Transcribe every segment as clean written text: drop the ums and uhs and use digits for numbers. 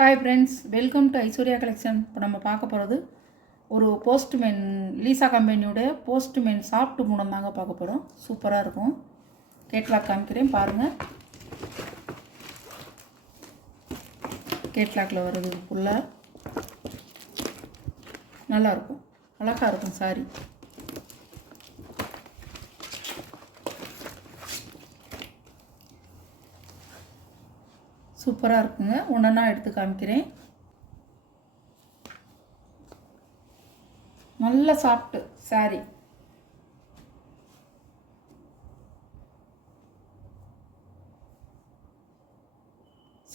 Hi friends, welcome to Aishwarya collection. இப்போ நம்ம பார்க்க போகிறது ஒரு போஸ்ட்மேன் லீசா கம்பெனியோடைய போஸ்ட்மேன் சாஃப்ட் மூலம் தாங்க பார்க்க போகிறோம். சூப்பராக இருக்கும். கேட்லாக் காமிக்கிறேன் பாருங்கள். கேட்லாக்கில் வருது ஃபுல்லாக நல்லாயிருக்கும், அழகாக இருக்கும் சாரி. சூப்பராக இருக்குங்க. ஒன்றா எடுத்து காமிக்கிறேன். நல்ல சாஃப்ட் சாரி.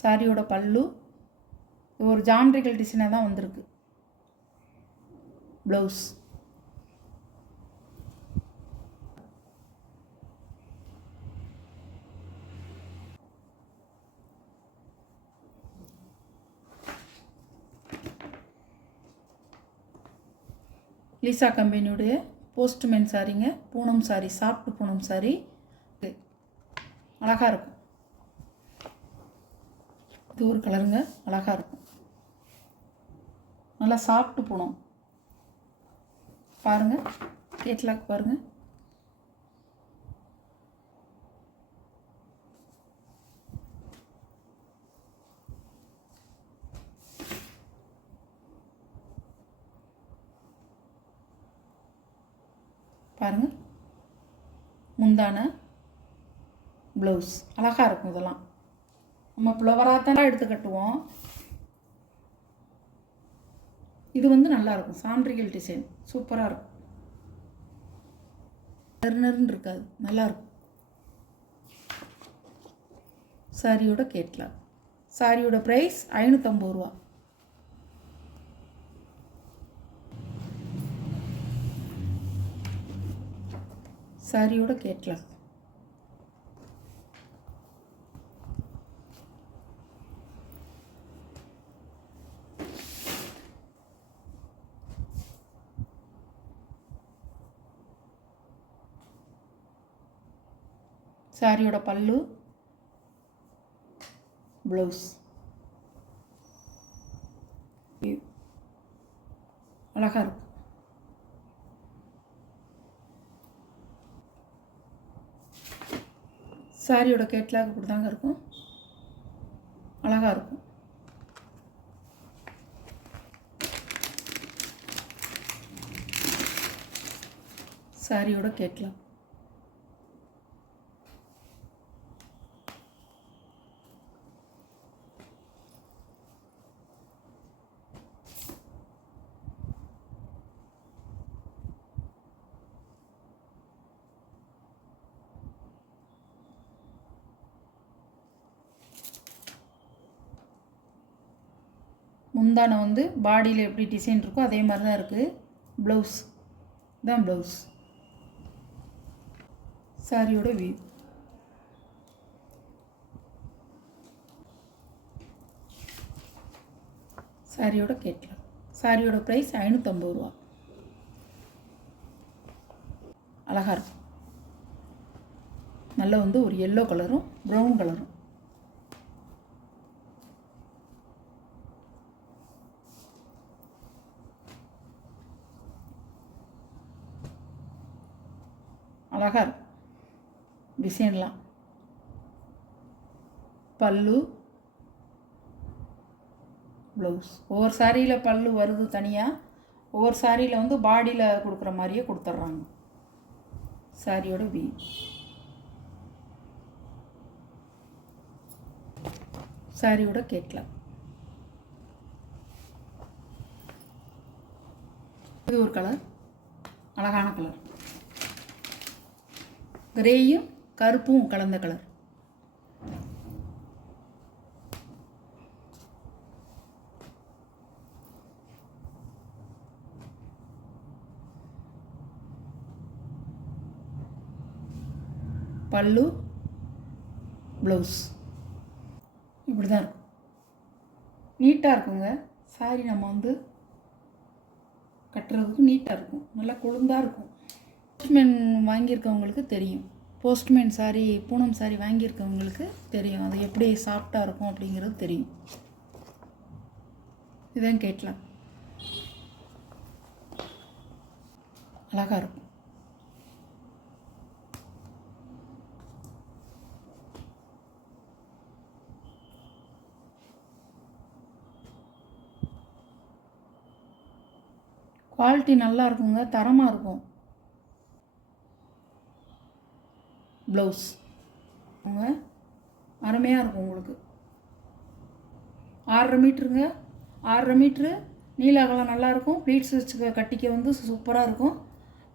சாரியோட பல்லு ஒரு ஜாமெட்ரிக்கல் டிசைனாக தான் வந்திருக்கு. ப்ளவுஸ் லீசா கம்பெனியுடைய போஸ்ட்மேன் சாரிங்க. Poonam sorry, soft Poonam sorry. அழகாக இருக்கும். இது ஒரு கலருங்க, அழகாக இருக்கும். நல்லா சாஃப்ட் பூனம் பாருங்கள். கேட்லாக் பாருங்கள். பாருங்கள், முந்தான ப்ளவுஸ் அழகாக இருக்கும். இதெல்லாம் நம்ம ஃப்ளவராக தான் எடுத்து கட்டுவோம். இது நல்லாயிருக்கும். சாண்ட்ரிகல் டிசைன் சூப்பராக இருக்கும். நெருநெருன்னு இருக்காது, நல்லாயிருக்கும். சாரியோட கேட்லாக். சாரியோட ப்ரைஸ் 550 ரூபா. சாரியோட கேட்லாக். சாரியோட பல்லு, ப்ளவுஸ் அழகாக இருக்கும். சாரியோட கேட்லாக் இப்படி தாங்க இருக்கும், அழகாக இருக்கும். சாரியோட கேட்லாக். முந்தானை பாடியில் எப்படி டிசைன் இருக்கோ அதே மாதிரி தான் இருக்குது. ப்ளவுஸ் தான் ப்ளவுஸ். சாரியோட வியூ. சாரியோட கேட்லாக். சாரியோட ப்ரைஸ் 550 ரூபா. அழகாக இருக்கும். நல்ல ஒரு எல்லோ கலரும் ப்ரௌன் கலரும். அழகாக இருக்கும் டிசைன்லாம். பல்லு, ப்ளவுஸ். ஒவ்வொரு சாரியில் பல்லு வருது தனியாக, ஒவ்வொரு சாரியில் பாடியில் கொடுக்குற மாதிரியே கொடுத்துட்றாங்க. சாரியோட வி. சாரியோட கேட்லாக். இது ஒரு கலர், அழகான கலர். கிரேயும் கருப்பும் கலந்த கலர். பல்லு, ப்ளவுஸ் இப்படி தான் இருக்கும். நீட்டாக இருக்குங்க சாரி. நம்ம கட்டுறதுக்கு நீட்டாக இருக்கும், நல்லா கொழுந்தாக இருக்கும். போஸ்ட்மேன் வாங்கியிருக்கவங்களுக்கு தெரியும். போஸ்ட்மேன் சாரி, பூனம் சாரி வாங்கியிருக்கவங்களுக்கு தெரியும் அது எப்படி சாஃப்டாக இருக்கும் அப்படிங்கிறது தெரியும். இதுதான் கேட்கலாம், அழகாக இருக்கும். குவாலிட்டி நல்லா இருக்குங்க, தரமாக இருக்கும். ப்ளவுஸ் அருமையாக இருக்கும் உங்களுக்கு. 6.5 மீட்டருங்க, 6.5 மீட்ரு நீல அகலம் நல்லாயிருக்கும். ப்ளீட்ஸ் வச்சு கட்டிக்க வந்து சூப்பராக இருக்கும்,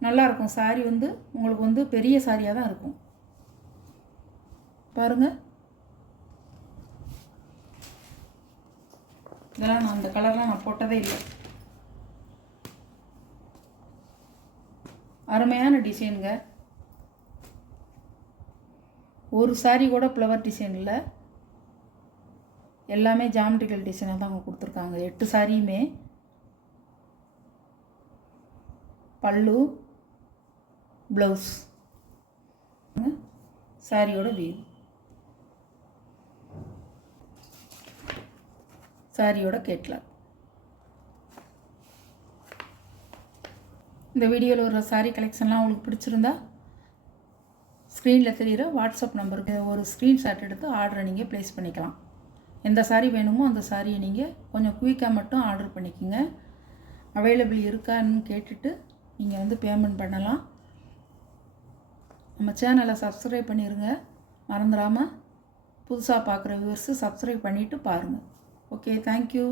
நல்லாயிருக்கும். சாரீ வந்து உங்களுக்கு வந்து பெரிய சாரியாக தான் இருக்கும். பாருங்கள், இதெல்லாம் நான் அந்த கலர்லாம் நான் போட்டதே இல்லை. அருமையான டிசைனுங்க. ஒரு சாரீ கூட ஃப்ளவர் டிசைன் இல்லை, எல்லாமே ஜாமெட்ரிக்கல் டிசைனாக தான் அவங்க கொடுத்துருக்காங்க. 8 சாரியுமே பல்லு, ப்ளவுஸ், சாரியோட வியூ, சாரியோட கேட்லாக். இந்த வீடியோவில் ஒரு சாரீ கலெக்ஷன்லாம் உங்களுக்கு பிடிச்சிருந்தா ஸ்க்ரீனில் தெரிகிற வாட்ஸ்அப் நம்பருக்கு ஒரு ஸ்க்ரீன்ஷாட் எடுத்து ஆர்டரை நீங்கள் ப்ளேஸ் பண்ணிக்கலாம். எந்த சாரீ வேணுமோ அந்த சாரியை நீங்கள் கொஞ்சம் குயிக்காக மட்டும் ஆர்டர் பண்ணிக்கோங்க. அவைலபிள் இருக்கான்னு கேட்டுட்டு நீங்கள் வந்து பேமெண்ட் பண்ணலாம். நம்ம சேனலை சப்ஸ்கிரைப் பண்ணிடுங்க, மறந்துடாமல். புதுசாக பார்க்குற வியூவர்ஸு சப்ஸ்கிரைப் பண்ணிவிட்டு பாருங்கள். Okay, thank you.